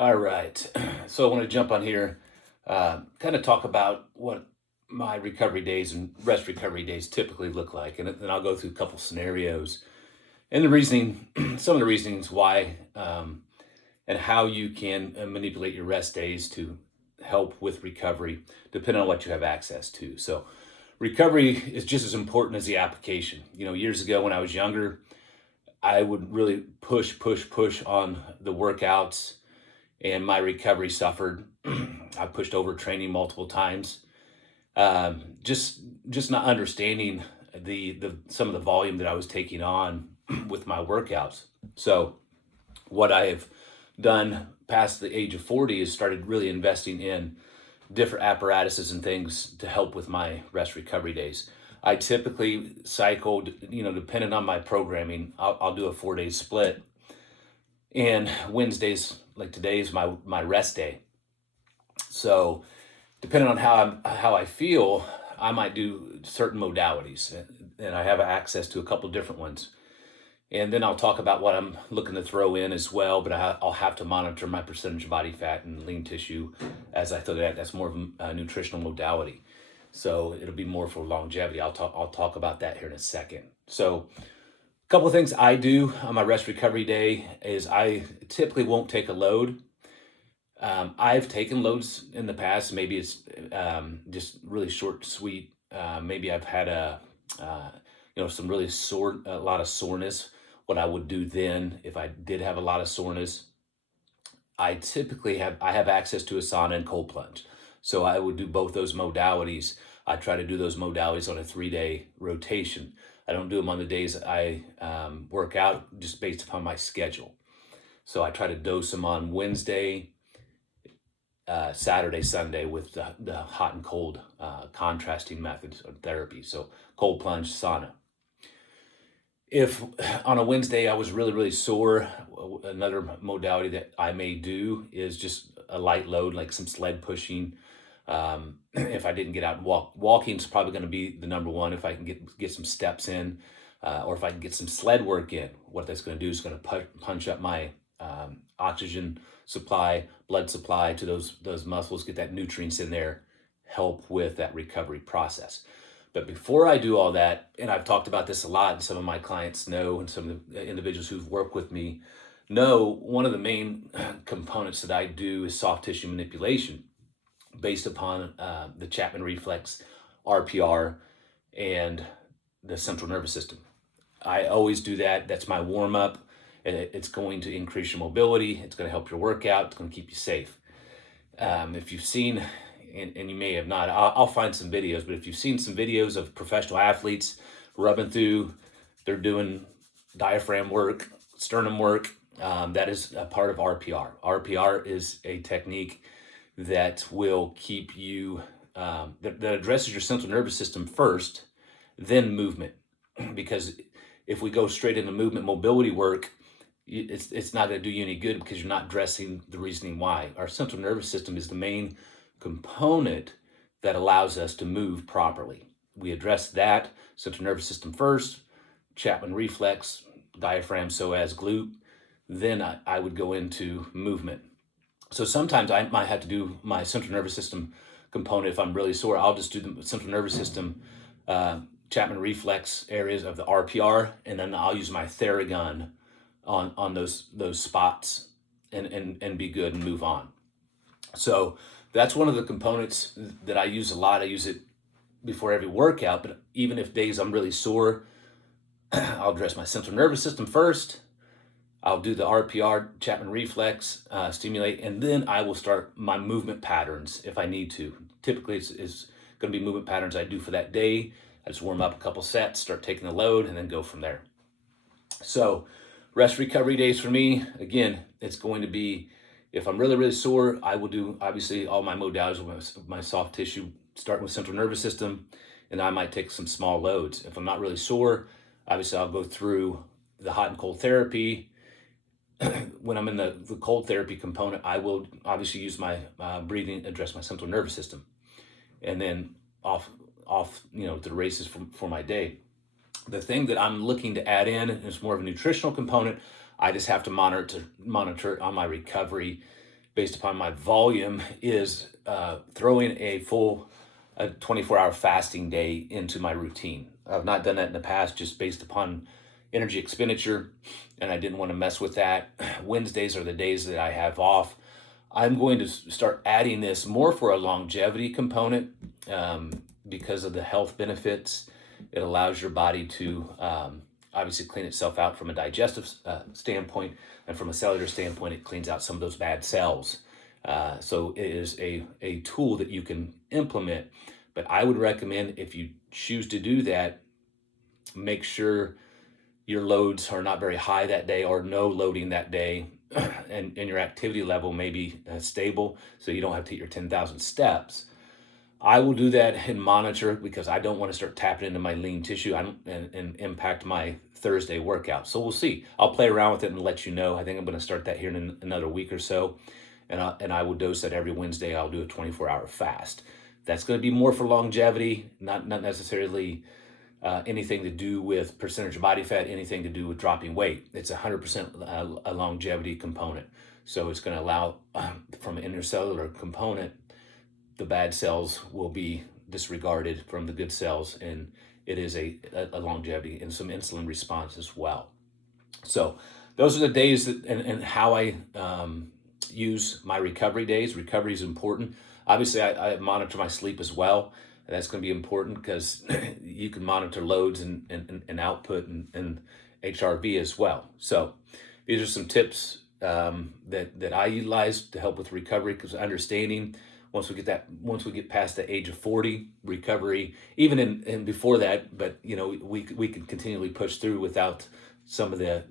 All right. So I want to jump on here, kind of talk about what my recovery days and rest recovery days typically look like. And then I'll go through a couple scenarios and the reasoning, some of the reasonings why, and how you can manipulate your rest days to help with recovery, depending on what you have access to. So recovery is just as important as the application. Years ago when I was younger, I would really push on the workouts and my recovery suffered. I pushed over training multiple times. Just not understanding the some of the volume that I was taking on with my workouts. So what I have done past the age of 40 is started really investing in different apparatuses and things to help with my rest recovery days. I typically cycled, depending on my programming, I'll do a 4 day split. And Wednesdays, like today, is my rest day. So depending on how I feel, I might do certain modalities, and I have access to a couple different ones. And then I'll talk about what I'm looking to throw in as well. But I'll have to monitor my percentage of body fat and lean tissue as I throw that. That's more of a nutritional modality, so it'll be more for longevity. I'll talk about that here in a second. So couple of things I do on my rest recovery day is I typically won't take a load. I've taken loads in the past. Maybe it's just really short, sweet. Maybe I've had some really a lot of soreness. What I would do then, if I did have a lot of soreness, I have access to a sauna and cold plunge. So I would do both those modalities. I try to do those modalities on a 3 day rotation. I don't do them on the days I work out, just based upon my schedule. So I try to dose them on Wednesday, Saturday, Sunday with the hot and cold contrasting methods of therapy. So cold plunge, sauna. If on a Wednesday I was really, really sore, another modality that I may do is just a light load, like some sled pushing. If I didn't get out and walking is probably going to be the number one. If I can get some steps in, or if I can get some sled work in, what that's going to do is going to punch up my oxygen supply, blood supply to those muscles, get that nutrients in there, help with that recovery process. But before I do all that, and I've talked about this a lot, and some of my clients know, and some of the individuals who've worked with me know, one of the main components that I do is soft tissue manipulation based upon the Chapman reflex, RPR, and the central nervous system. I always do that. That's my warm up. And it's going to increase your mobility. It's going to help your workout. It's going to keep you safe. If you've seen, and you may have not, I'll find some videos, but if you've seen some videos of professional athletes rubbing through, they're doing diaphragm work, sternum work, that is a part of RPR. RPR is a technique that will keep you, that addresses your central nervous system first, then movement. Because if we go straight into movement mobility work, it's not going to do you any good because you're not addressing the reasoning why. Our central nervous system is the main component that allows us to move properly. We address that central nervous system first, Chapman reflex, diaphragm, psoas, glute. Then I would go into movement. So sometimes I might have to do my central nervous system component if I'm really sore. I'll just do the central nervous system, Chapman reflex areas of the RPR, and then I'll use my Theragun on those spots and be good and move on. So that's one of the components that I use a lot. I use it before every workout, but even if days I'm really sore, I'll address my central nervous system first. I'll do the RPR, Chapman reflex, stimulate, and then I will start my movement patterns if I need to. Typically, it's going to be movement patterns I do for that day. I just warm up a couple sets, start taking the load, and then go from there. So rest recovery days for me, again, it's going to be, if I'm really, really sore, I will do obviously all my modalities with my soft tissue, starting with central nervous system, and I might take some small loads. If I'm not really sore, obviously I'll go through the hot and cold therapy. When I'm in the cold therapy component, I will obviously use my breathing, address my central nervous system, and then off to the races for my day. The thing that I'm looking to add in is more of a nutritional component. I just have to monitor on my recovery based upon my volume is throwing a full 24-hour fasting day into my routine. I've not done that in the past just based upon energy expenditure, and I didn't want to mess with that. Wednesdays are the days that I have off. I'm going to start adding this more for a longevity component because of the health benefits. It allows your body to obviously clean itself out from a digestive standpoint, and from a cellular standpoint, it cleans out some of those bad cells. So it is a tool that you can implement. But I would recommend, if you choose to do that, make sure your loads are not very high that day, or no loading that day, and your activity level may be stable, so you don't have to hit your 10,000 steps. I will do that and monitor, because I don't want to start tapping into my lean tissue and impact my Thursday workout. So we'll see. I'll play around with it and let you know. I think I'm going to start that here in another week or so. And I will dose that every Wednesday. I'll do a 24-hour fast. That's going to be more for longevity, not necessarily anything to do with percentage of body fat, anything to do with dropping weight. It's 100% a longevity component. So it's going to allow, from an intercellular component, the bad cells will be disregarded from the good cells, and it is a longevity and some insulin response as well. So those are the days that, and how I use my recovery days. Recovery is important. Obviously, I monitor my sleep as well. That's going to be important, because you can monitor loads and output and HRV as well. So these are some tips that I utilize to help with recovery, because understanding once we get past the age of 40, recovery, even in before that, but we can continually push through without some of the